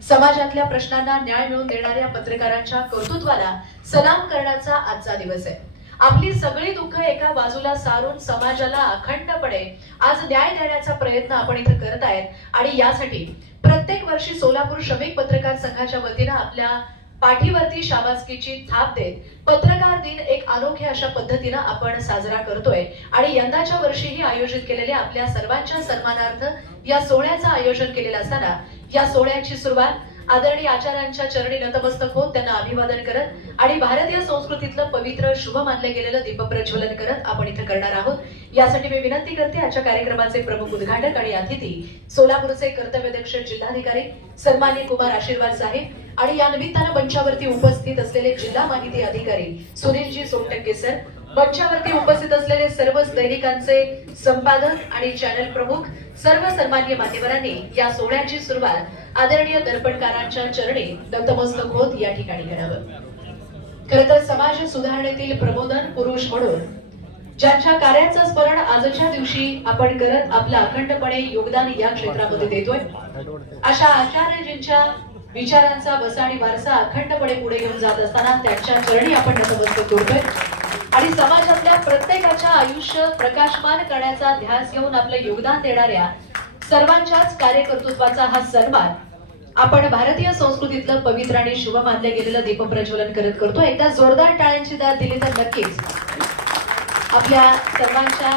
समाजातल्या प्रश्नांना न्याय मिळवून देणाऱ्या पत्रकारांच्या कर्तृत्वाला सलाम करण्याचा आजचा दिवस आहे. आपली सगळी दुःख एका बाजूला सारून समाजाला अखंडपणे आज न्याय देण्याचा प्रयत्न आपण इथं करत आहेत आणि यासाठी प्रत्येक वर्षी सोलापूर श्रमिक पत्रकार संघाच्या वतीनं आपल्या पाठीवरती शाबासकीची थाप देत पत्रकार दिन एक अनोख्या अशा पद्धतीनं आपण साजरा करतोय आणि यंदाच्या वर्षीही आयोजित केलेल्या आपल्या सर्वांच्या सन्मानार्थ या सोहळ्याचं आयोजन केलेलं असताना या सोहळ्याची सुरुवात आदरणीय आचार्यांच्या चरणी नतमस्तक होत त्यांना अभिवादन करत आणि भारतीय संस्कृतीतलं पवित्र शुभ मानलं गेलेलं दीपप्रज्वलन करत आपण इथं करणार आहोत. यासाठी मी विनंती करते आजच्या कार्यक्रमाचे प्रमुख उद्घाटक आणि अतिथी सोलापूरचे कर्तव्यदक्ष जिल्हाधिकारी सन्मान्य कुमार आशीर्वाद साहेब आणि या निमित्तानं मंचावरती उपस्थित असलेले जिल्हा माहिती अधिकारी सुनीलजी सोमटक्के सर मंचावरती उपस्थित असलेले सर्वच दैनिकांचे संपादक आणि चॅनल प्रमुख सर्व सन्मान्य मान्यवरांनी या सोहळ्याची सुरुवात आदरणीय दर्पणकारांच्या चरणी दत्तमस्तक होत या ठिकाणी करावं. खर तर समाज सुधारणेतील प्रबोधन पुरुष म्हणून ज्यांच्या कार्याचं स्मरण आजच्या दिवशी आपण करत आपलं अखंडपणे योगदान या क्षेत्रामध्ये देतोय अशा आचार्यजींच्या विचारांचा वसा आणि वारसा अखंडपणे पुढे घेऊन जात असताना त्यांच्या चरणी आपण नतमस्तक करतोय आणि समाजातल्या प्रत्येकाच्या आयुष्य प्रकाशमान करण्याचा ध्यास घेऊन आपलं योगदान देणाऱ्या सर्वांच्याच कार्यकर्तृत्वाचा हा सन्मान आपण भारतीय संस्कृतीतलं पवित्र आणि शुभ मानलं गेलेलं दीपप्रज्वलन करत करतो. एकदा जोरदार टाळ्यांची दाद दिली तर नक्कीच आपल्या सर्वांच्या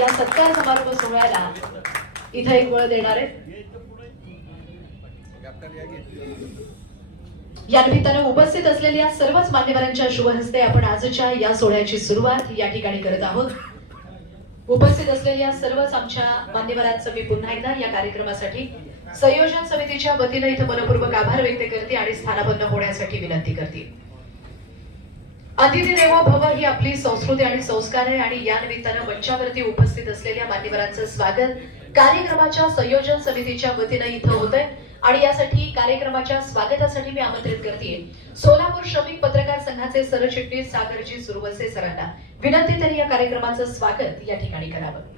या सत्कार समारोह सोहळ्याला इथं एक वळ देणार आहे. या निमित्तानं उपस्थित असलेल्या सर्वच मान्यवरांच्या शुभ हस्ते आपण आजच्या या सोहळ्याची सुरुवात या ठिकाणी करत आहोत. उपस्थित असलेल्या सर्वच आमच्या मान्यवरांचं मी पुन्हा एकदा या कार्यक्रमासाठी संयोजन समितीच्या वतीनं इथं मनपूर्वक आभार व्यक्त करते आणि स्थानापन्न होण्यासाठी विनंती करते. अतिथी देवो भव ही आपली संस्कृती आणि संस्कार आहे आणि या निमित्तानं मंचावरती उपस्थित असलेल्या मान्यवरांचं स्वागत कार्यक्रमाच्या संयोजन समितीच्या वतीनं इथं होत आहे आणि यासाठी कार्यक्रमाच्या स्वागतासाठी मी आमंत्रित करते. सोलापूर श्रमिक पत्रकार संघाचे सरचिटणीस सागरजी सुरवसे सरांना विनंती त्यांनी या कार्यक्रमाचं स्वागत या ठिकाणी करावं.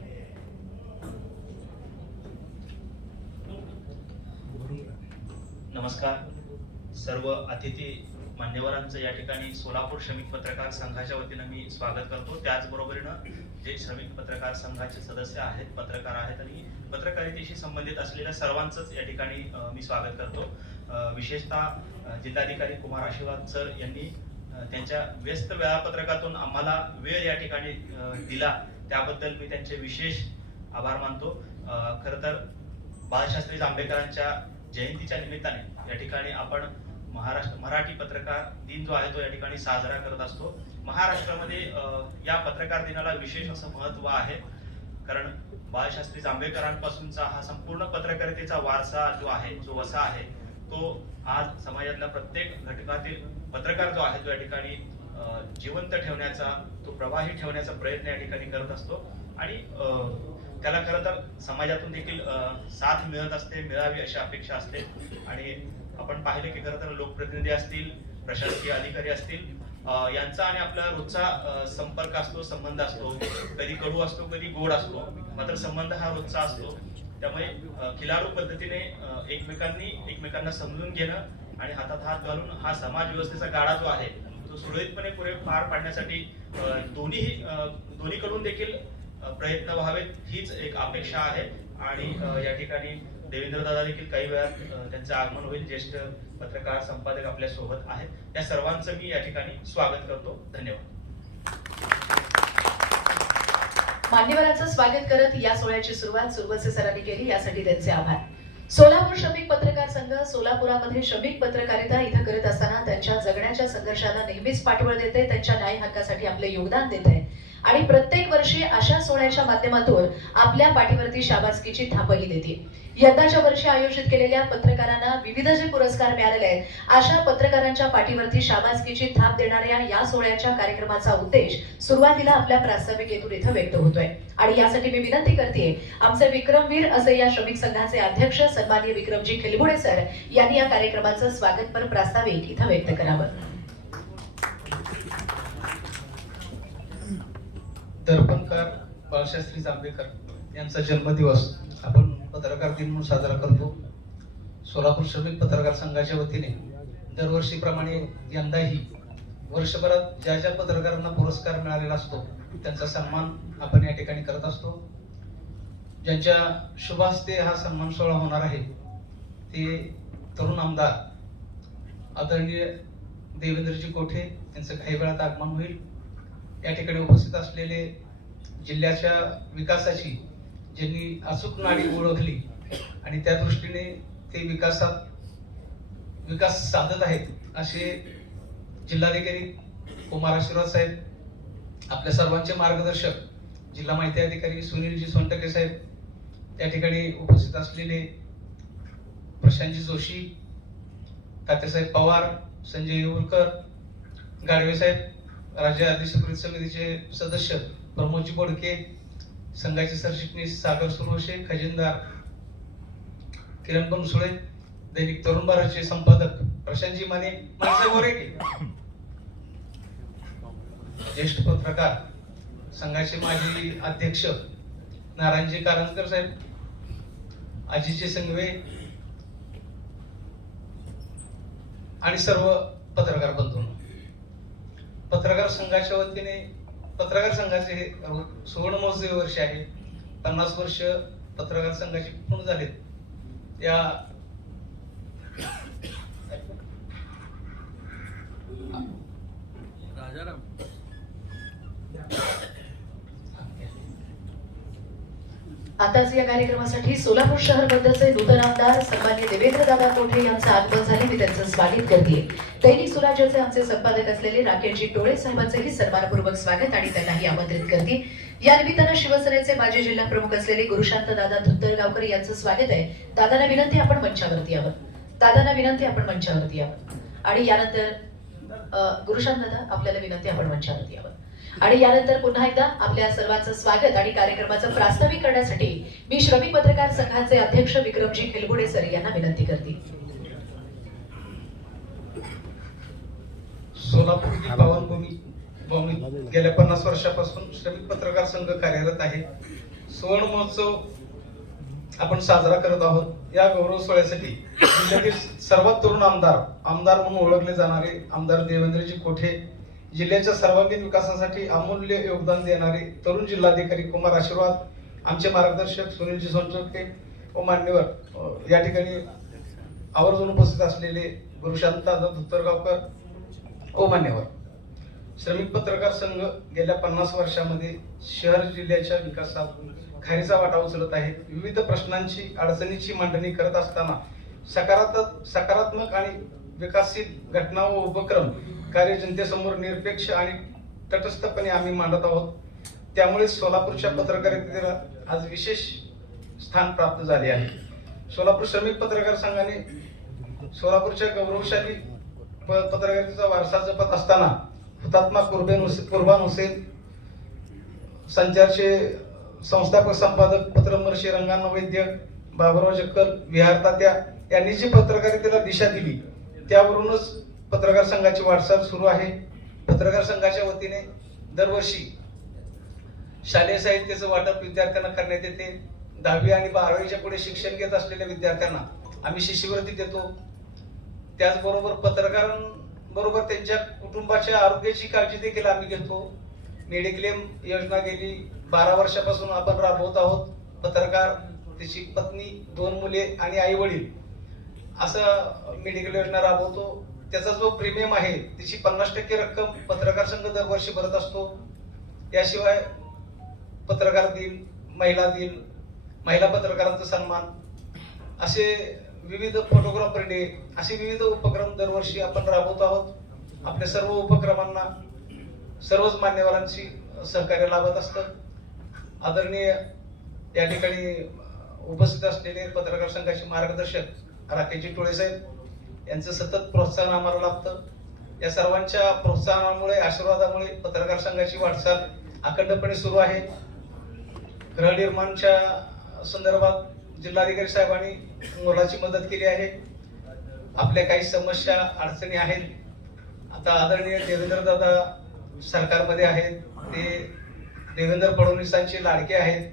नमस्कार. सर्व अतिथी मान्यवरांचं या ठिकाणी सोलापूर श्रमिक पत्रकार संघाच्या वतीनं मी स्वागत करतो. त्याचबरोबरीनं जे श्रमिक पत्रकार संघाचे सदस्य आहेत पत्रकार आहेत आणि पत्रकारितेशी संबंधित असलेल्या सर्वांचंच या ठिकाणी मी स्वागत करतो. विशेषतः जिल्हाधिकारी कुमार आशीर्वाद सर यांनी त्यांच्या व्यस्त वेळापत्रकातून आम्हाला वेळ या ठिकाणी दिला. त्याबद्दल मी त्यांचे विशेष आभार मानतो. खर खरं तर बाळशास्त्री जांभेकरांच्या जयंतीच्या निमित्ताने या ठिकाणी आपण महाराष्ट्र मराठी पत्रकार दिन जो आहे तो या ठिकाणी साजरा करत असतो. महाराष्ट्रामध्ये या पत्रकार दिनाला विशेष असं महत्त्व आहे. कारण बाळशास्त्री जांभेकरांपासूनचा हा संपूर्ण पत्रकारितेचा वारसा जो आहे जो वसा आहे तो आज समाजातल्या प्रत्येक घटकातील पत्रकार जो आहे तो या ठिकाणी जिवंत ठेवण्याचा तो प्रवाही ठेवण्याचा प्रयत्न या ठिकाणी करत असतो. आणि त्याला खरं तर समाजातून देखील साथ मिळत असते मिळावी अशी अपेक्षा असते. आणि आपण पाहिले की खरं तर लोकप्रतिनिधी असतील प्रशासकीय अधिकारी असतील यांचा आणि आपला रोजचा संपर्क असतो संबंध असतो. कधी कडू असतो कधी गोड असतो. मात्र संबंध हा रोजचा असतो. त्यामुळे खिलाडू पद्धतीने एकमेकांनी एकमेकांना समजून घेणं आणि हातात हात घालून हा समाज व्यवस्थेचा गाडा जो आहे तो सुरळीतपणे पुढे पार पाडण्यासाठी दोन्ही दोन्हीकडून देखील प्रयत्न व्हावेत हीच एक अपेक्षा आहे. आणि या ठिकाणी देवेंद्र दादा देखील काही वेळात त्यांचं आगमन होईल. ज्येष्ठ पत्रकार संपादक आपल्यासोबत आहेत. त्या सर्वांचं मी या ठिकाणी स्वागत करतो. धन्यवाद. मान्यवरांचं स्वागत करत या सोहळ्याची सुरुवात सुरवसे सरांनी केली यासाठी त्यांचे आभार. सोलापूर श्रमिक पत्रकार संघ सोलापुरामध्ये श्रमिक पत्रकारिता इथं करत असताना त्यांच्या जगण्याच्या संघर्षाला नेहमीच पाठबळ देते त्यांच्या न्याय हक्कासाठी आपले योगदान देते. आणि प्रत्येक वर्षी अशा सोहळ्याच्या माध्यमातून आपल्या पाठीवरती शाबासकीची थापही देते. यंदाच्या वर्षी आयोजित केलेल्या पत्रकारांना विविध जे पुरस्कार मिळालेले आहेत अशा पत्रकारांच्या पाठीवरती शाबासकीची थाप देणाऱ्या या सोहळ्याच्या कार्यक्रमाचा उद्देश सुरुवातीला आपल्या प्रास्ताविकेतून इथं व्यक्त होतोय. आणि यासाठी मी विनंती करते आमचे विक्रमवीर असे या श्रमिक संघाचे अध्यक्ष सन्मान्य विक्रमजी खिलबुडे सर यांनी या कार्यक्रमाचं स्वागतपर प्रास्ताविक इथं व्यक्त करावं. दर्पणकार बाळशास्त्री जांभेकर यांचा जन्मदिवस आपण पत्रकार दिन म्हणून साजरा करतो. सोलापूर श्रमिक पत्रकार संघाच्या वतीने दरवर्षीप्रमाणे यंदाही वर्षभरात ज्या ज्या पत्रकारांना पुरस्कार मिळालेला असतो त्यांचा सन्मान आपण या ठिकाणी करत असतो. ज्यांच्या शुभ हस्ते हा सन्मान सोहळा होणार आहे ते तरुण आमदार आदरणीय देवेंद्रजी कोठे यांचं काही वेळात आगमन होईल. या ठिकाणी उपस्थित असलेले जिल्ह्याच्या विकासाची ज्यांनी अचूक नाडी ओळखली आणि त्या दृष्टीने ते विकासात विकास साधत आहेत असे जिल्हाधिकारी कुमार आशीर्वाद साहेब आपल्या सर्वांचे मार्गदर्शक जिल्हा माहिती अधिकारी सुनीलजी सोनटके साहेब त्या ठिकाणी उपस्थित असलेले प्रशांतजी जोशी तात्यासाहेब पवार संजय येऊरकर गाडवे साहेब राज्य अधिसकृत समितीचे सदस्य प्रमोदजी बोडके संघाचे सरचिटणीस सागर सुरवशे खजिनदार किरण बनसुळे दैनिक तरुण भारतचे संपादक प्रशांतजी माने माणसे गोरेटे ज्येष्ठ पत्रकार संघाचे माजी अध्यक्ष नारायणजी कारंजकर साहेब आजीचे संघवे आणि सर्व पत्रकार बंधूंनो. पत्रकार संघाच्या वतीने पत्रकार संघाचे हे सुवर्ण महोत्सवी वर्ष आहे. पन्नास वर्ष पत्रकार संघाचे पूर्ण झालेत. या राजाराम. आताच या कार्यक्रमासाठी सोलापूर शहर बद्दलचे नूतन आमदार सन्मान्य देवेंद्र दादा कोठे यांचं आगमन झाले मी त्यांचं स्वागत करते. दैनिक सुराज्याचे आमचे संपादक असलेले राकेशजी टोळे साहेबांचंही सन्मानपूर्वक स्वागत आणि त्यांनाही आमंत्रित करते. या निमित्तानं शिवसेनेचे माजी जिल्हा प्रमुख असलेले गुरुशांत दादा धुंदरगावकर यांचं स्वागत आहे. दादांना विनंती आपण मंचावरती यावं दादांना विनंती आपण मंचावरती यावं आणि यानंतर गुरुशांत दादा आपल्याला विनंती आपण मंचावरती यावं आणि यानंतर पुन्हा एकदा आपल्या सर्वांचं स्वागत आणि कार्यक्रमाचं प्रास्ताविक करण्यासाठी मी श्रमिक पत्रकार संघाचे अध्यक्ष विक्रमजी खेलगुडे सर यांना विनंती करते. सोलापूर पावनभूमी गेल्या पन्नास वर्षापासून श्रमिक पत्रकार संघ कार्यरत आहे. सुवर्ण महोत्सव आपण साजरा करत आहोत. या गौरव सोहळ्यासाठी जिल्ह्यातील सर्वात तरुण आमदार आमदार म्हणून ओळखले जाणारे आमदार देवेंद्रजी कोठे जिल्ह्याच्या सर्वांगीण विकासासाठी अमूल्य योगदान देणारे तरुण जिल्हाधिकारी कुमार आशीर्वाद आमचे मार्गदर्शक सुनीलजी सोनचोके व मान्यवर या ठिकाणी आवर्जून उपस्थित असलेले गुरुशांता दादा धुत्तरगावकर व मान्यवर. श्रमिक पत्रकार संघ गेल्या पन्नास वर्षामध्ये शहर जिल्ह्याच्या विकासात खारीचा वाटा उचलत आहे. विविध प्रश्नांची अडचणीची मांडणी करत असताना सकारात्मक सकारात्मक आणि विकासशील घटना व उपक्रम कार्य जनतेसमोर निरपेक्ष आणि तटस्थपणे आम्ही मांडत आहोत. त्यामुळे सोलापूरच्या पत्रकारितेला आज विशेष स्थान प्राप्त झाले आहे. सोलापूर श्रमिक पत्रकार संघाने सोलापूरच्या गौरवशाली प- पत्रकारितेचा वारसा जपत असताना हुतात्मा कुर्बेन हुसे- कुर्बान हुसेन संचारचे संस्थापक संपादक पत्रमर्षी रंगाना वैद्य बाबराव जक्कर विहार तात्या यांनी जी पत्रकारितेला दिशा दिली त्यावरूनच पत्रकार संघाची वाटचाल सुरू आहे. पत्रकार संघाच्या वतीने दरवर्षी शालेय साहित्याचं वाटप विद्यार्थ्यांना करण्यात येते. दहावी आणि बारावीच्या पुढे शिक्षण घेत असलेल्या विद्यार्थ्यांना आम्ही शिष्यवृत्ती देतो. त्याचबरोबर पत्रकारांबरोबर त्यांच्या कुटुंबाच्या आरोग्याची काळजी देखील आम्ही घेतो. मेडिक्लेम योजना गेली. बारा वर्षापासून आपण राबवत आहोत. पत्रकार त्याची पत्नी दोन मुले आणि आई वडील असं मेडिकल योजना राबवतो. त्याचा जो प्रीमियम आहे त्याची पन्नास टक्के रक्कम पत्रकार संघ दरवर्षी भरत असतो. याशिवाय पत्रकार दिन महिला दिन महिला पत्रकारांचा सन्मान. असे विविध फोटोग्राफर डे असे विविध उपक्रम दरवर्षी आपण राबवत आहोत. आपल्या सर्व उपक्रमांना सर्वच मान्यवरांची सहकार्य लाभत असतं. आदरणीय या ठिकाणी उपस्थित असलेले पत्रकार संघाचे मार्गदर्शक राकेशजी टोळे साहेब यांचं सतत प्रोत्साहन आम्हाला लाभतं या सर्वांच्या प्रोत्साहनामुळे आशीर्वादामुळे पत्रकार संघाची वाटचाल अखंडपणे सुरू आहे. गृहनिर्माणच्या संदर्भात जिल्हाधिकारी साहेबांनी मोलाची मदत केली आहे. आपल्या काही समस्या अडचणी आहेत. आता आदरणीय देवेंद्र दादा सरकारमध्ये आहेत. ते देवेंद्र फडणवीसांचे लाडके आहेत.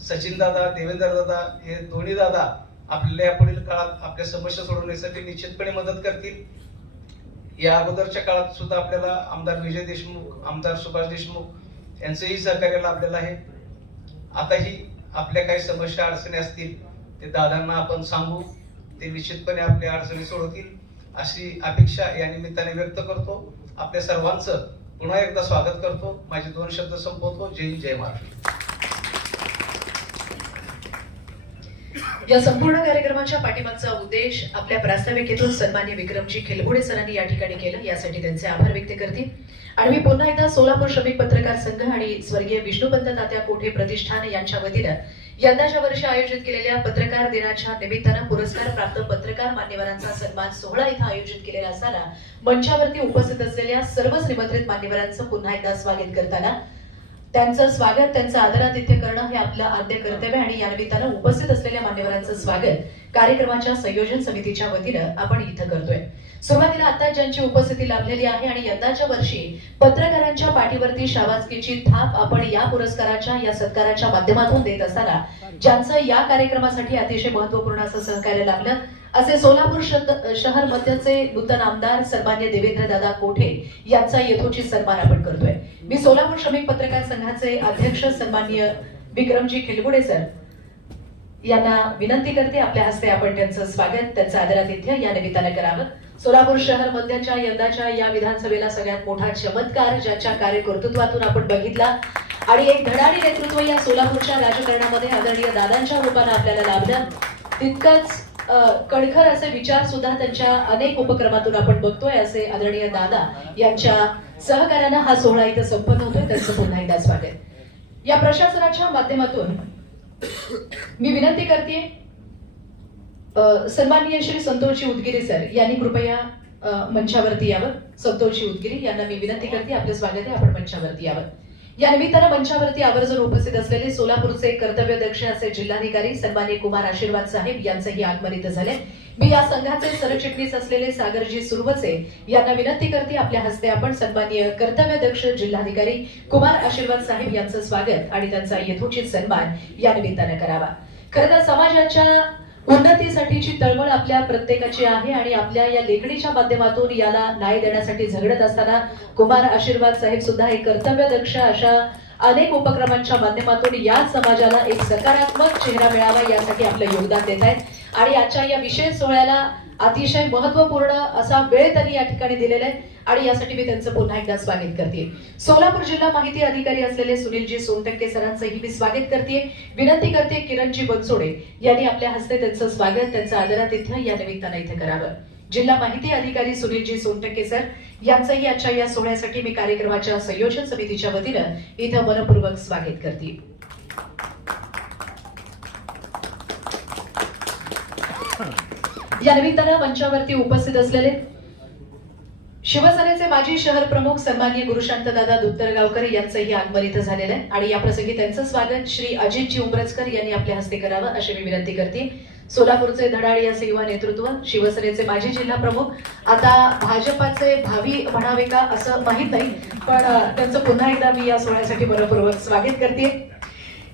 सचिन दादा देवेंद्र दादा हे दोन्ही दादा आपल्याला पुढील काळात आपल्या समस्या सोडवण्यासाठी निश्चितपणे मदत करतील. या अगोदरच्या काळात सुद्धा आपल्याला आमदार विजय देशमुख आमदार सुभाष देशमुख यांचंही सहकार्य लाभलेलं आहे. आताही आपल्या काही समस्या अडचणी असतील ते दादांना आपण सांगू. ते निश्चितपणे आपल्या अडचणी सोडवतील. अशी अपेक्षा या निमित्ताने व्यक्त करतो. आपल्या सर्वांचं पुन्हा एकदा स्वागत करतो. माझे दोन शब्द संपवतो. जय हिंद, जय महाराष्ट्र. या संपूर्ण कार्यक्रमाच्या पाठिंबाचा उद्देश आपल्या प्रास्ताविकेतून सन्मान्य विक्रमजी खेलबुडे सरांनी या ठिकाणी केलं यासाठी त्यांचे आभार व्यक्त करते आणि मी पुन्हा एकदा सोलापूर श्रमिक पत्रकार संघ आणि स्वर्गीय विष्णुपंत तात्या कोठे प्रतिष्ठान यांच्या वतीनं यंदाच्या वर्षी आयोजित केलेल्या पत्रकार दिनाच्या निमित्तानं पुरस्कार प्राप्त पत्रकार मान्यवरांचा सन्मान सोहळा इथं आयोजित केलेला असताना मंचावरती उपस्थित असलेल्या सर्वच निमंत्रित मान्यवरांचं पुन्हा एकदा स्वागत करताना त्यांचं स्वागत त्यांचं आदरातिथ्य करणं हे आपलं आद्य कर्तव्य आणि या निमित्तानं उपस्थित असलेल्या मान्यवरांचं स्वागत कार्यक्रमाच्या संयोजन समितीच्या वतीनं आपण इथं करतोय. सुरुवातीला आता ज्यांची उपस्थिती लाभलेली आहे आणि यंदाच्या वर्षी पत्रकारांच्या पाठीवरती शाबासकीची थाप आपण या पुरस्काराच्या या सत्काराच्या माध्यमातून देत असताना ज्यांचं या कार्यक्रमासाठी अतिशय महत्त्वपूर्ण असं सहकार्य लाभलं असे सोलापूर शहर मध्यचे नूतन आमदार सन्मान्य देवेंद्र दादा कोठे यांचा यथोचित सन्मान आपण करतोय. मी सोलापूर श्रमिक पत्रकार संघाचे अध्यक्ष सन्मान्य विक्रमजी खिलगुडे सर यांना विनंती करते. आपल्या हस्ते आपण त्यांचं स्वागत त्यांचं आदरातिथ्य या निमित्तानं करावं. सोलापूर शहर मध्यच्या यंदाच्या या विधानसभेला सगळ्यात मोठा चमत्कार ज्याच्या कार्यकर्तृत्वातून आपण बघितला. आणि एक धडाडी नेतृत्व या सोलापूरच्या राजकारणामध्ये आदरणीय दादांच्या रूपानं आपल्याला लाभलं. तितकंच कणखर असे विचार सुद्धा त्यांच्या अनेक उपक्रमातून आपण बघतोय असे आदरणीय दादा यांच्या सहकार्यानं हा सोहळा इथं संपन्न होतोय. त्यांचं पुन्हा एकदा स्वागत. या प्रशासनाच्या माध्यमातून मी विनंती करते सन्माननीय श्री संतोषजी उदगिरी सर यांनी कृपया मंचावरती यावं. संतोषजी उदगिरी यांना मी विनंती करते आपलं स्वागत आहे आपण मंचावरती यावं. या निमित्तानं मंचावरती आवर्जून उपस्थित असलेले सोलापूरचे कर्तव्य दक्ष असे जिल्हाधिकारी सन्मान्य कुमार आशीर्वाद साहेब यांचंही आगमनित झाले मी या संघाचे सरचिटणीस असलेले सागरजी सुरवसे यांना विनंती करते आपल्या हस्ते आपण सन्माननीय कर्तव्यदक्ष जिल्हाधिकारी कुमार आशीर्वाद साहेब यांचं स्वागत आणि त्यांचा यथोचित सन्मान या निमित्तानं करावा. खरं तर समाजाच्या उन्नतीसाठीची तळमळ आपल्या प्रत्येकाची आहे आणि आपल्या या लेखणीच्या माध्यमातून याला न्याय देण्यासाठी झगडत असताना कुमार आशीर्वाद साहेब सुद्धा एक कर्तव्यदक्ष अशा अनेक उपक्रमांच्या माध्यमातून या समाजाला एक सकारात्मक चेहरा मिळावा यासाठी आपलं योगदान देत आहेत. आणि आजच्या या विशेष सोहळ्याला अतिशय महत्त्वपूर्ण असा वेळ त्यांनी या ठिकाणी दिलेला आहे आणि यासाठी मी त्यांचं पुन्हा एकदा स्वागत करते. सोलापूर जिल्हा माहिती अधिकारी असलेले सुनीलजी सोनटक्के सरांचंही मी स्वागत करते. विनंती करते किरणजी बनसोडे यांनी आपल्या हस्ते त्यांचं स्वागत त्यांचं आदरातिथ्य या निमित्तानं इथे करावं. जिल्हा माहिती अधिकारी सुनीलजी सोनटक्के सर यांचंही आजच्या या सोहळ्यासाठी मी कार्यक्रमाच्या संयोजन समितीच्या वतीनं इथं मनपूर्वक स्वागत करते. या निमित्तानं मंचावरती उपस्थित असलेले शिवसेनेचे माजी शहर प्रमुख सन्माननीय गुरुशांत दादा दुत्तरगावकर यांचंही आगमन इथं झालेलं आहे. आणि या प्रसंगी त्यांचं स्वागत श्री अजितजी उमरजकर यांनी आपल्या हस्ते करावं अशी मी विनंती करते. सोलापूरचे धडाडी या युवा नेतृत्व शिवसेनेचे माजी जिल्हा प्रमुख आता भाजपाचे भावी म्हणावे का असं माहीत नाही पण त्यांचं पुन्हा एकदा मी या सोहळ्यासाठी मनपूर्वक स्वागत करते.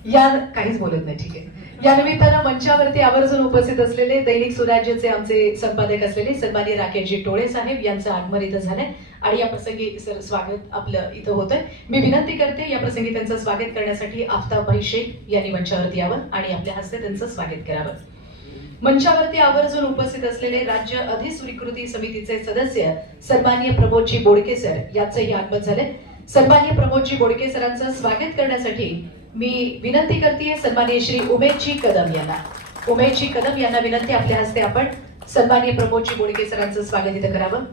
या काहीच बोलत नाही ठीक आहे. या निमित्तानं मंचावरती आवर्जून उपस्थित असलेले दैनिक सुराज्यचे आमचे संपादक असलेले सन्माननीय राकेशजी टोळे साहेब यांचं आगमन इथं झालंय. आणि या प्रसंगी सर स्वागत आपलं इथं होतंय. मी विनंती करते या प्रसंगी त्यांचं स्वागत करण्यासाठी आफताबभाई शेख यांनी मंचावरती यावं आणि आपल्या हस्ते त्यांचं स्वागत करावं. मंचावरती आवर्जून उपस्थित असलेले राज्य अधिस्वीकृती समितीचे सदस्य सन्मान्य प्रमोदजी बोडके सर यांचंही आगमन झाले सन्मान्य प्रमोदजी बोडके सरांचं स्वागत करण्यासाठी मी विनंती करते सन्माननीय श्री उमेशजी कदम यांना. उमेशजी कदम यांना विनंती आपल्या हस्ते आपण सन्माननीय प्रमोदजी बोडके सरांचं स्वागत इथं करावं.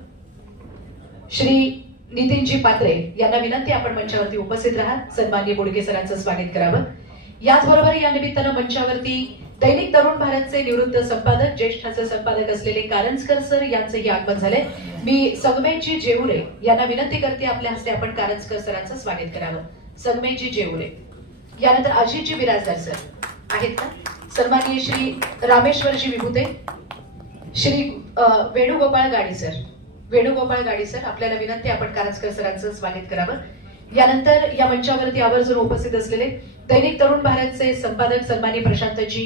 श्री नितीनजी पात्रे यांना विनंती आपण मंचावरती उपस्थित राहा सन्माननीय बोडके सरांचं स्वागत करावं. याचबरोबर या निमित्तानं मंचावरती दैनिक तरुण भारतचे निवृत्त संपादक ज्येष्ठाचे संपादक असलेले कारंजकर सर यांचंही आगमन झाले मी सगमेजी जेवुरे यांना विनंती करते आपल्या हस्ते आपण कारंजकर सरांचं स्वागत करावं. सगमेजी जेवुरे यानंतर अजितजी बिराजदार सर आहेत का सन्माननीय श्री रामेश्वरजी विभूते श्री वेणुगोपाळ गाडी सर. वेणुगोपाळ गाडी सर आपल्याला विनंती आपण कारंजकर सरांचं स्वागत करावं. यानंतर या मंचावरती आवर्जून उपस्थित असलेले दैनिक तरुण भारतचे संपादक सन्मानी प्रशांतजी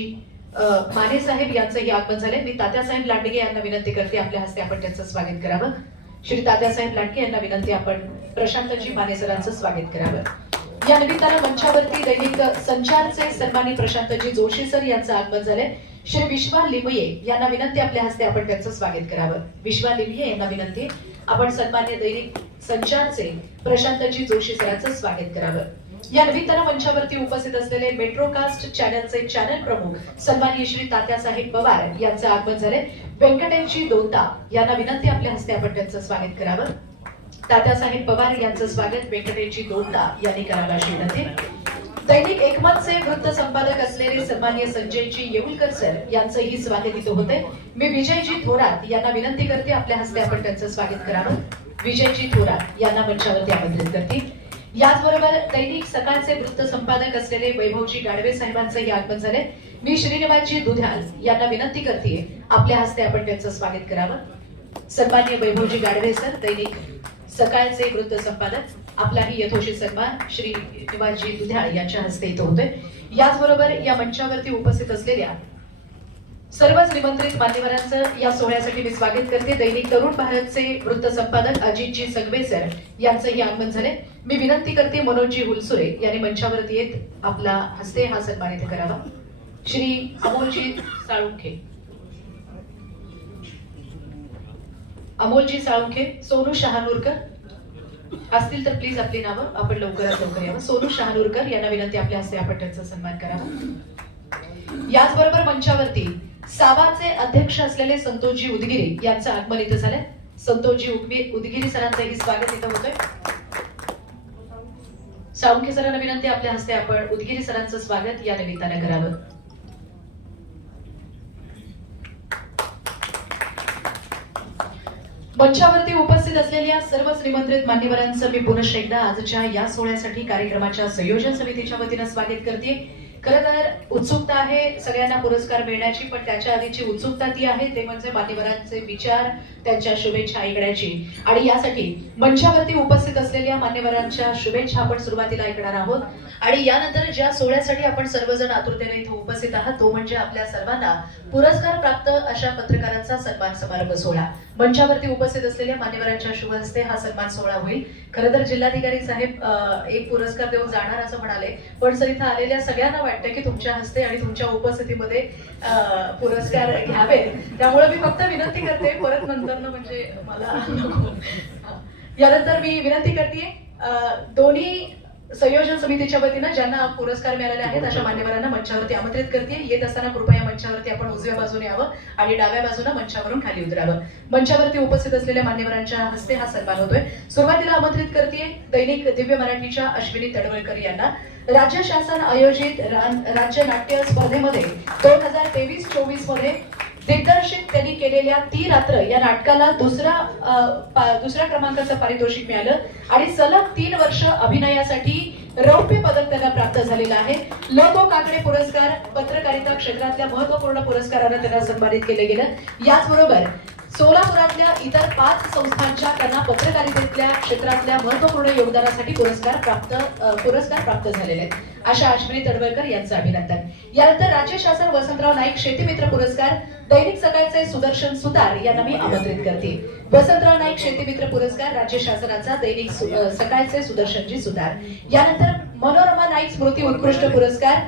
माने साहेब यांचंही आगमन झाले मी तात्यासाहेब लांडगे यांना विनंती करते आपल्या हस्ते आपण त्यांचं स्वागत करावं. श्री तात्यासाहेब लांडगे यांना विनंती आपण प्रशांतजी माने सरांचं स्वागत करावं. या निमित्तानं मंचावरती दैनिक संचारचे सन्मानी प्रशांतजी जोशी सर यांचं आगमन झालंय. श्री विश्वा लिमये यांना विनंती आपल्या हस्ते आपण त्यांचं स्वागत करावं. विश्वा लिमये यांना विनंती आपण सन्मान्य दैनिक संचारचे प्रशांतजी जोशी सरांचं स्वागत करावं. या निमित्तानं मंचावरती उपस्थित असलेले मेट्रोकास्ट चॅनलचे चॅनल प्रमुख सन्मान्य श्री तात्यासाहेब पवार यांचं आगमन झालंय. व्यंकटेशजी दोंदा यांना विनंती आपल्या हस्ते आपण त्यांचं स्वागत करावं. तात्यासाहेब पवार यांचं स्वागत व्यंकटेशजी दोंदा यांनी करायला अशी दैनिक एकमतचे वृत्त संपादक असलेले सन्मान्य संजयजी येऊलकर सर यांचंही स्वागत इथं होते मी विजयजी थोरात यांना विनंती करते आपल्या हस्ते आपण त्यांचं स्वागत करावं. विजयजी थोरात यांना मंचावरती आमंत्रित करते. याचबरोबर दैनिक सकाळचे वृत्त संपादक असलेले वैभवजी गाडवे साहेबांचंही आगमन झाले मी श्रीनिवासजी दुधाल यांना विनंती करते आपल्या हस्ते आपण त्यांचं स्वागत करावं. सन्मान्य वैभवजी गाडवे सर दैनिक सकाळचे वृत्त संपादक आपलाही यथोचित सन्मान श्री शिवाजी दुध्याळ यांच्या हस्ते इथं होतोय याचबरोबर या मंचावरती उपस्थित असलेल्या सर्वच निमंत्रित मान्यवरांचं या सोहळ्यासाठी मी स्वागत करते. दैनिक तरुण भारतचे वृत्त संपादक अजितजी संगवे सर यांचंही आगमन झाले मी विनंती करते मनोजी हुलसुरे यांनी मंचावरती येत आपला हस्ते हा सन्मान इथे करावा. श्री अमोलजी साळुंखे. अमोलजी साळुंखे सोनू शहानूरकर. असतील तर प्लीज आपली नावं. आपण लवकरात लवकर यावं. सोनू शहानूरकर यांना विनंती आपल्या हस्ते आपण त्यांचा सन्मान करावा. याचबरोबर मंचावरती सावाचे अध्यक्ष असलेले संतोषजी उदगिरी यांचं आगमन इथं झालंय. संतोषजी उदगिरी सरांचंही स्वागत इथं होतंय. साळुंखे सरांना विनंती आपल्या हस्ते आपण उदगिरी सरांचं स्वागत या निमित्तानं करावं. मंचावरती उपस्थित असलेल्या सर्वच निमंत्रित मान्यवरांचं मी पुनश्च एकदा आजच्या या सोहळ्यासाठी कार्यक्रमाच्या संयोजन समितीच्या वतीनं स्वागत करते खरं तर उत्सुकता आहे सगळ्यांना पुरस्कार मिळण्याची पण त्याच्या आधीची उत्सुकता ती आहे ते म्हणजे मान्यवरांचे विचार त्यांच्या शुभेच्छा ऐकण्याची. आणि यासाठी मंचावरती उपस्थित असलेल्या मान्यवरांच्या शुभेच्छा आपण सुरुवातीला ऐकणार आहोत. आणि यानंतर ज्या सोहळ्यासाठी आपण सर्वजण आतुरतेने इथे उपस्थित आहात तो म्हणजे आपल्या सर्वांना पुरस्कार प्राप्त अशा पत्रकारांचा सन्मान समारंभ सोहळा. मंचावरती उपस्थित असलेल्या मान्यवरांच्या शुभ हस्ते हा सन्मान सोहळा होईल. खरं तर जिल्हाधिकारी साहेब एक पुरस्कार देऊन जाणार असं म्हणाले पण सर इथं आलेल्या सगळ्यांना वाटतं की तुमच्या हस्ते आणि तुमच्या उपस्थितीमध्ये पुरस्कार घ्यावे त्यामुळे मी फक्त विनंती करते परत नंतर म्हणजे मला यानंतर मी विनंती करते दोन्ही संयोजन समितीच्या वतीनं ज्यांना पुरस्कार मिळालेले आहेत अशा मान्यवरांना मंचावरती आमंत्रित करते. येत असताना कृपया मंचावरती आपण उजव्या बाजूने यावं आणि डाव्या बाजूला मंचावरून खाली उतरावं. मंचावरती उपस्थित असलेल्या मान्यवरांच्या हस्ते हा सन्मान होतोय. सुरुवातीला आमंत्रित करते दैनिक दिव्य मराठीच्या अश्विनी तडवळकर यांना. राज्य शासन आयोजित राज्य नाट्य स्पर्धेमध्ये दोन हजार तेवीस चोवीसमध्ये दिग्दर्शित त्यांनी केलेल्या ती रात्र या नाटकाला दुसरा दुसऱ्या क्रमांकाचं पारितोषिक मिळालं. आणि सलग तीन वर्ष अभिनयासाठी रौप्य पदक त्यांना प्राप्त झालेलं आहे. लोको काकडे पुरस्कार पत्रकारिता क्षेत्रातल्या महत्त्वपूर्ण पुरस्कारानं त्यांना सन्मानित केलं गेलं. याचबरोबर सोलापुरातल्या इतर पाच संस्थांच्या त्यांना पत्रकारितेतल्या क्षेत्रातल्या महत्त्वपूर्ण योगदानासाठी पुरस्कार प्राप्त पुरस्कार प्राप्त झालेले आहेत. अशा अश्विनी तडवळकर यांचं अभिनंदन. यानंतर राज्य शासन वसंतराव नाईक शेतीमित्र पुरस्कार दैनिक सकाळचे सुदर्शन सुतार यांना मी आमंत्रित करते. वसंतराव नाईक शेतीमित्र पुरस्कार राज्य शासनाचा दैनिक सकाळचे सुदर्शनजी सुतार. यानंतर मनोरमा नाईक स्मृती उत्कृष्ट पुरस्कार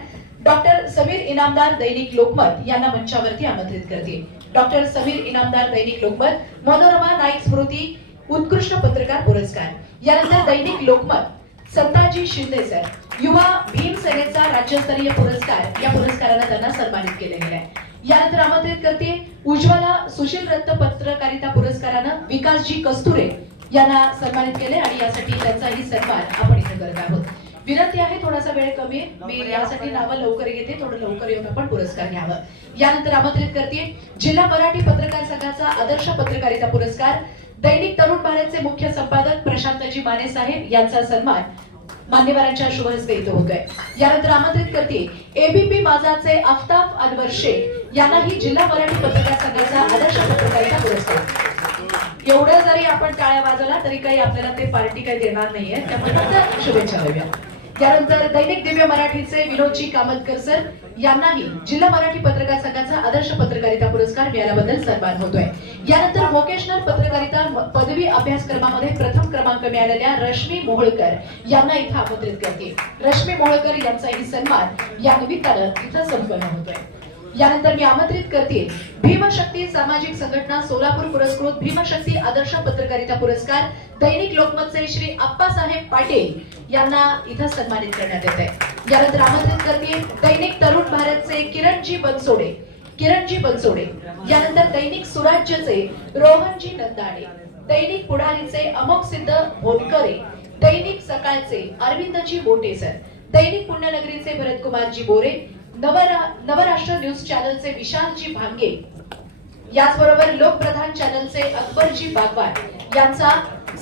डॉक्टर समीर इनामदार दैनिक लोकमत यांना मंचावरती आमंत्रित करते. डॉक्टर समीर इनामदार दैनिक लोकमत मनोरमा नाईक स्मृती उत्कृष्ट पत्रकार पुरस्कार. यानंतर दैनिक लोकमत संताजी शिंदे सर युवा भीम सेनेचा राज्यस्तरीय पुरस्कार या पुरस्कारानं त्यांना सन्मानित केले गेले आहे. यानंतर आमंत्रित करते उज्ज्वला सुशील रत्न पत्रकारिता पुरस्कारानं विकासजी कस्तुरे यांना सन्मानित केले आणि यासाठी त्यांचाही सन्मान आपण इथे करत आहोत. विनंती आहे थोडासा वेळ कमी मी यासाठी नावं लवकर घेते थोडं लवकर येऊन आपण पुरस्कार घ्यावं. यानंतर आमंत्रित करते जिल्हा मराठी पत्रकार संघाचा आदर्श पत्रकारिता पुरस्कार दैनिक तरुण भारतचे मुख्य संपादक प्रशांतजी माने साहेब यांचा सन्मान मान्यवरांच्या शुभ हस्ते इथं होतोय यानंतर आमंत्रित करते एबीपी माझाचे आफताब अनवर शेख. यांनाही जिल्हा मराठी पत्रकार संघाचा आदर्श पत्रकारिता पुरस्कार. एवढं जरी आपण टाळ्या वाजवला तरी काही आपल्याला ते पार्टी काही देणार नाहीये. त्यामुळे शुभेच्छा देऊया. त्यानंतर दैनिक दिव्य मराठीचे विनोदजी कामतकर सर यांनाही जिल्हा मराठी पत्रकार संघाचा आदर्श पत्रकारिता पुरस्कार मिळाल्याबद्दल सन्मान होतोय. यानंतर व्होकेशनल पत्रकारिता पदवी अभ्यासक्रमामध्ये प्रथम क्रमांक मिळालेल्या रश्मी मोहोळकर यांना इथं आमंत्रित करते. रश्मी मोहोळकर यांचाही सन्मान या निमित्तानं इथं संपन्न होतोय. यानंतर मी आमंत्रित करते. भीमशक्ती सामाजिक संघटना सोलापूर पुरस्कृत भीमशक्ती आदर्श पत्रकारिता पुरस्कार दैनिक लोकमतचे श्री अप्पासाहेब पाटील यांना इथं सन्मानित करण्यात येत आहे. यानंतर आमंत्रित करते दैनिक तरुण भारतचे किरणजी बनसोडे. किरणजी बनसोडे. यानंतर दैनिक सुराज्यचे रोहनजी नंदाडे. दैनिक पुढारीचे अमोक सिद्ध भोटकरे दैनिक सकाळचे अरविंदजी बोटे सर दैनिक पुण्यनगरीचे भरतकुमारजी बोरे. नवरा नवराष्ट्र न्यूज चॅनलचे विशालजी भांगे याचबरोबर लोकप्रधान चॅनलचे अकबरजी बागवान यांचा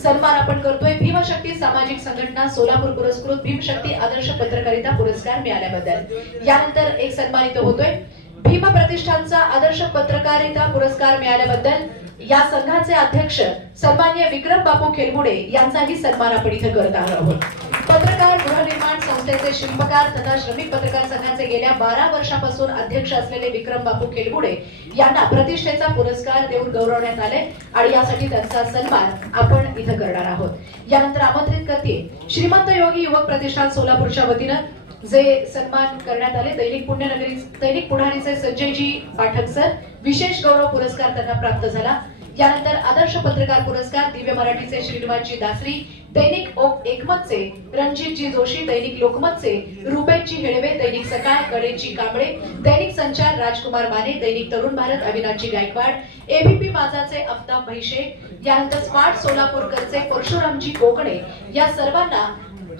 सन्मान आपण करतोय. भीमशक्ती सामाजिक संघटना सोलापूर पुरस्कृत भीमशक्ती आदर्श पत्रकारिता पुरस्कार मिळाल्याबद्दल. यानंतर एक सन्मानित होतोय. भीम प्रतिष्ठानचा आदर्श पत्रकारिता पुरस्कार मिळाल्याबद्दल या संघाचे अध्यक्ष सन्मान्य विक्रम बापू खेरमुडे यांचाही सन्मान आपण इथं करत आहोत. पत्रकार गृहनिर्माण संस्थेचे शिल्पकार तथा श्रमिक पत्रकार संघाचे गेल्या बारा वर्षापासून अध्यक्ष असलेले विक्रम बापू खेलगुडे यांना प्रतिष्ठेचा पुरस्कार देऊन गौरवण्यात आले आणि यासाठी त्यांचा सन्मान आपण इथं करणार आहोत. यानंतर आमंत्रित करते श्रीमंत योगी युवक प्रतिष्ठान सोलापूरच्या वतीनं जे सन्मान करण्यात आले दैनिक पुण्यनगरी दैनिक पुढारीचे संजयजी पाठक सर विशेष गौरव पुरस्कार त्यांना प्राप्त झाला. यानंतर आदर्श पत्रकार पुरस्कार दिव्य मराठीचे श्रीनिवासजी दासरी दैनिक ओक एकमतचे रणजितजी जोशी दैनिक लोकमतचे रुपेशजी हेळवे दैनिक सकाळ गणेशजी कांबळे दैनिक संचार राजकुमार माने दैनिक तरुण भारत अविनाशजी गायकवाड एबीपी माझाचे अफताब भैशे यानंतर स्मार्ट सोलापूरकरचे परशुरामजी कोकणे या सर्वांना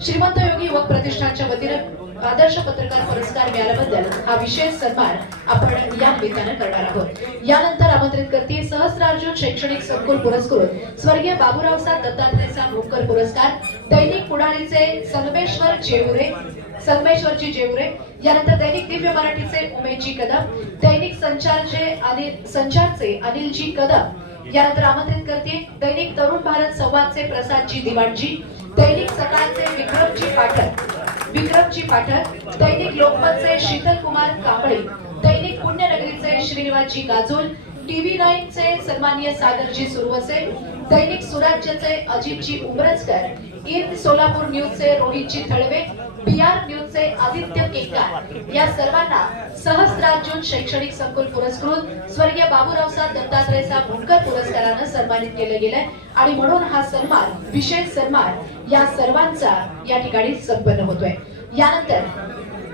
श्रीमंत योगी युवक प्रतिष्ठानच्या वतीनं आदर्श पत्रकार पुरस्कार मिळाल्याबद्दल हा विशेष सन्मान आपण या निमित्तानं करणार आहोत. यानंतर आमंत्रित करते सहस्त्रार्जुन शैक्षणिक संकुल पुरस्कृत स्वर्गीय बाबूराव साहेब दत्तात्रयचा पुरस्कार दैनिक पुढारीचे संगमेश्वर जेवरे संगमेश्वरजी जेवुरे यानंतर दैनिक दिव्य मराठीचे उमेशजी कदम दैनिक संचारचे अनिल संचारचे अनिलजी कदम. यानंतर आमंत्रित करते दैनिक तरुण भारत संवादचे प्रसादजी दिवाणजी दैनिक सकाळचे विक्रमजी पाठक. विक्रमजी पाठक दैनिक लोकमतचे शीतल कुमार कांबळे दैनिक पुण्यनगरीचे श्रीनिवासजी गाजोल टीव्ही नाईन चे सागरजी सुरवसे दैनिक सुराज्यचे अजितजी उमरजकर इन सोलापूर न्यूजचे रोहितजी थळवे बी बिहार न्यूजचे आदित्य केकार या सर्वांना सहस्त्रार्जुन शैक्षणिक संकुल पुरस्कृत. स्वर्गीय बाबूराव साहेब दत्तात्रयचा भुंकर पुरस्कारानं सन्मानित केलं गेलंय. आणि म्हणून हा सन्मान विशेष सन्मान या सर्वांचा या ठिकाणी संपन्न होतोय. यानंतर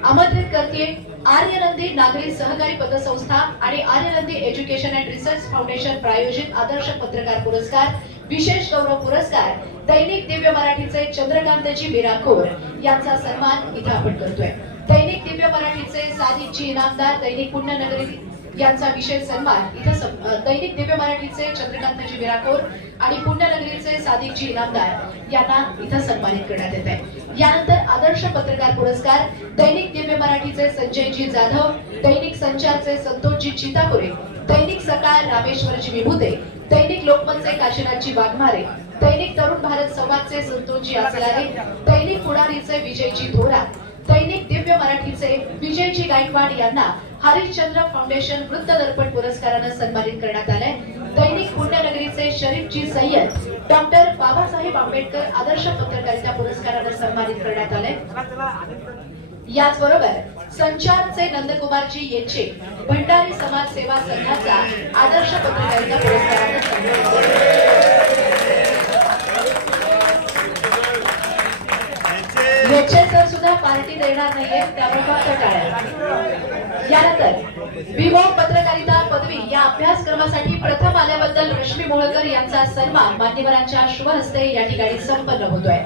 आमंत्रित करते आर्यनंदी नागरी सहकारी पतसंस्था आणि Aryanandi education and research foundation प्रायोजित आदर्श पत्रकार पुरस्कार. विशेष गौरव पुरस्कार दैनिक दिव्य मराठीचे चंद्रकांतजी मिराखोर यांचा सन्मान इथं आपण करतोय. दैनिक दिव्य मराठीचे सादिकजी इनामदार दैनिक पुण्यनगरी यांचा विशेष सन्मान इथं दैनिक दिव्य मराठीचे चंद्रकांतजी मिराखोर आणि पुण्यनगरीचे सादिकजी इनामदार यांना इथं सन्मानित करण्यात येत आहे. यानंतर आदर्श पत्रकार पुरस्कार दैनिक दिव्य मराठीचे संजयजी जाधव दैनिक संचारचे संतोषजी चितापुरे दैनिक सकाळ रामेश्वरजी विभूते दैनिक लोकमतचे काशीनाथजी वाघमारे दैनिक तरुण भारत संवादचे संतोषजी असलारे दैनिक पुढारीचे विजयजी धोरा दैनिक दिव्य मराठीचे विजयजी गायकवाड यांना हरिश्चंद्र फाउंडेशन वृत्त दर्पण पुरस्कारानं सन्मानित करण्यात आलंय. दैनिक पुण्यनगरीचे शरीफजी सय्यद डॉक्टर बाबासाहेब आंबेडकर आदर्श पत्रकारिता पुरस्कारानं सन्मानित करण्यात आलंय. याचबरोबर संचारचे नंदकुमारजी येचे भंडारी समाज सेवा संघाचा आदर्श पत्रकारिता पुरस्काराने येचे सर सुद्धा पार्टी देणार नाहीये त्यामुळे फक्त टाळ्या. यानंतर विमो पत्रकारिता पदवी या अभ्यासक्रमासाठी प्रथम आल्याबद्दल रश्मी मोळकर यांचा सन्मान मान्यवरांच्या शुभ हस्ते या ठिकाणी संपन्न होतोय.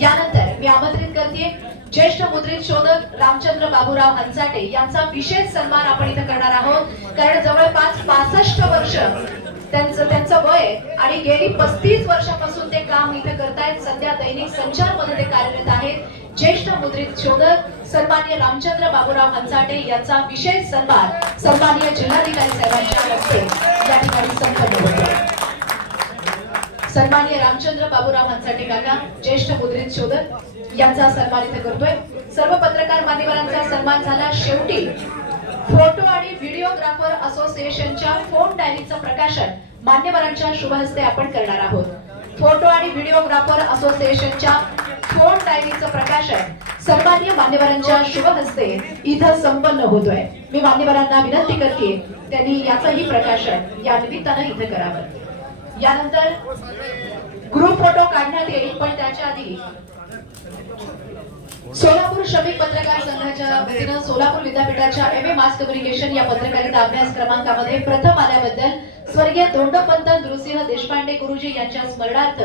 यानंतर मी आमंत्रित करते ज्येष्ठ मुद्रित शोधक रामचंद्र बाबूराव हंचाटे यांचा विशेष सन्मान आपण इथे करणार आहोत. कारण जवळपास पासष्ट वर्ष त्यांचं त्यांचं वय आणि गेली पस्तीस वर्षापासून ते काम इथे करतायत. सध्या दैनिक संचारमध्ये ते कार्यरत आहेत. ज्येष्ठ मुद्रित शोधक सन्मान्य रामचंद्र बाबूराव हंचाटे यांचा विशेष सन्मान सन्मान्य जिल्हाधिकारी साहेबांच्या हस्ते या ठिकाणी संपन्न होतो. सन्माननीय रामचंद्र बाबूराव हंसाटे काका ज्येष्ठ मुद्रित शोधक. यांचा सन्मान इथे करतोय. सर्व पत्रकार मान्यवरांचा सन्मान झाला. शेवटी फोटो आणि व्हिडिओग्राफर असोसिएशनच्या फोन डायरीचं प्रकाशन मान्यवरांच्या शुभ हस्ते आपण करणार आहोत. फोटो आणि व्हिडिओग्राफर असोसिएशनच्या फोन डायरीचं प्रकाशन सन्मान्य मान्यवरांच्या शुभ हस्ते इथं संपन्न होतोय. मी मान्यवरांना विनंती करते त्यांनी याचंही प्रकाशन या निमित्तानं इथं करावं. यानंतर ग्रुप फोटो काढण्यात येईल पण त्याच्या आधी सोलापूर श्रमिक पत्रकार संघाच्या वतीनं सोलापूर विद्यापीठाच्या एम ए मास कम्युनिकेशन या पत्रकारिता अभ्यास क्रमांकामध्ये प्रथम आल्याबद्दल स्वर्गीय दोंडोपंत नृसिंह देशपांडे गुरुजी यांच्या स्मरणार्थ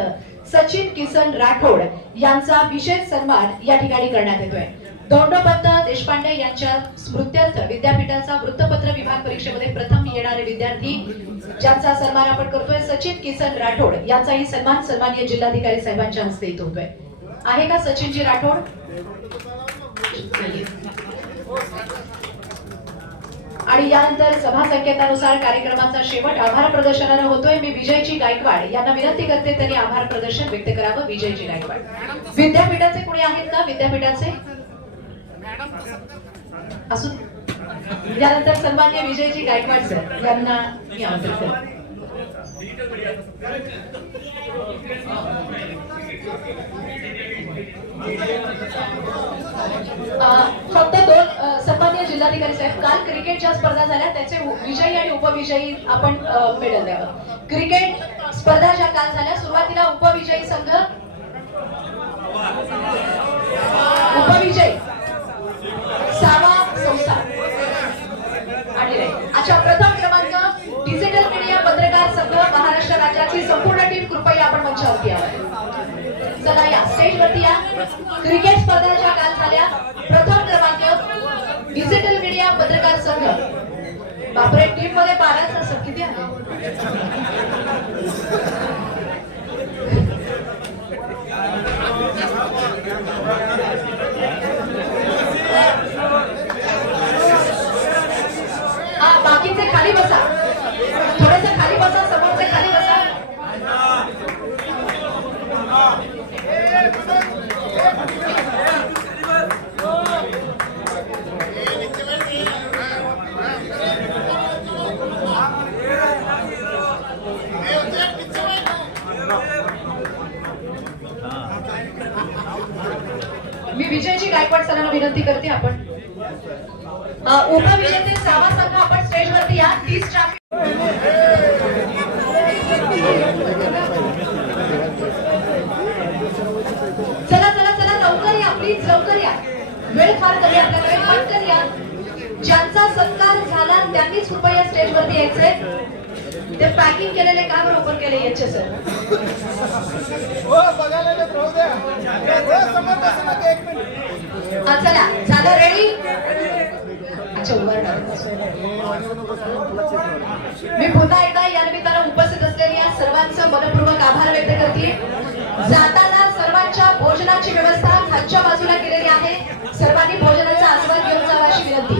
सचिन किसन राठोड यांचा विशेष सन्मान या ठिकाणी करण्यात येतोय. दोंडोपंत देशपांडे यांच्या स्मृत्यर्थ विद्यापीठाचा वृत्तपत्र विभाग परीक्षेमध्ये प्रथम येणारे विद्यार्थी ज्यांचा सन्मान आपण करतोय सचिन किसन राठोड यांचाही सन्मान सन्माननीय जिल्हाधिकारी साहेबांच्या हस्ते इथं होतोय. आहे का सचिनजी राठोड? आणि यानंतर सभा संकेतानुसार कार्यक्रमाचा शेवट आभार प्रदर्शनानं होतोय. मी विजयजी गायकवाड यांना विनंती करते त्यांनी आभार प्रदर्शन व्यक्त करावं. विजयजी गायकवाड. विद्यापीठाचे कुणी आहेत का? विद्यापीठाचे? असून यानंतर सन्मान्य विजयजी गायकवाड सर यांना मी आमंत्रित फक्त दोन सन्मान्य जिल्हाधिकारी साहेब काल क्रिकेट ज्या स्पर्धा झाल्या त्याचे विजयी आणि उपविजयी आपण मेडल द्यावं. क्रिकेट स्पर्धा ज्या काल झाल्या सुरुवातीला उपविजयी संघ उपविजयी सावा संस्था आणि रे. अच्छा प्रथम क्रमांक डिजिटल मीडिया पत्रकार संघ महाराष्ट्र राज्याची संपूर्ण टीम कृपया आपण चला या स्टेजवरती या. क्रिकेट स्पर्धा ज्या काल झाल्या. प्रथम क्रमांक डिजिटल मीडिया पत्रकार संघ. बापरे टीममध्ये बाराच असं किती आहे? विनंती करते आपण. उपविजेते सावा संघ आपण स्टेजवरती या. तीस ट्रॉफी चला चला चला लवकर या प्लीज लवकर या. वेळ फार कमी आहे आपल्याकडे पटकन या ज्यांचा सत्कार झाला त्यांनीच कृपया स्टेजवरती यायचंय ते पॅकिंग केलेले का बरं ओपन केले याचे सर हो बघायला येत राहू द्या हो, समोर बसा ना ते एक मिनिट हा चला झालं रेडी अच्छा उभारणार मी पुन्हा एकदा या निमित्तानं उपस्थित असलेल्या सर्वांचं मनपूर्वक आभार व्यक्त करते. जाताना सर्वांच्या भोजनाची व्यवस्था खालच्या बाजूला केलेली आहे. सर्वांनी भोजनाचा आस्वाद घेऊन जावा अशी विनंती.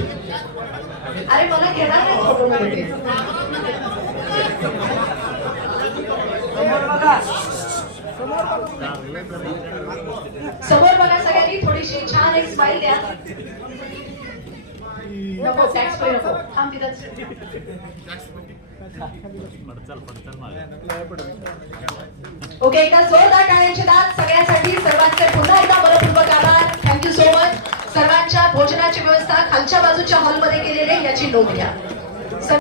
अरे मला घेणार नाही फोटो? मध्ये समोर बघा सगळ्यांनी थोडीशी छान एक स्माइल द्या. नको टॅक्स पे नको. थांब ओके एका जोरदार टाळ्यांचे दात सगळ्यांसाठी. सर्वांचे पुन्हा एकदा मनपूर्वक आभार. थँक्यू सो मच सर्वांच्या भोजनाची व्यवस्था खालच्या बाजूच्या हॉलमध्ये केलेली आहे, याची नोंद घ्या.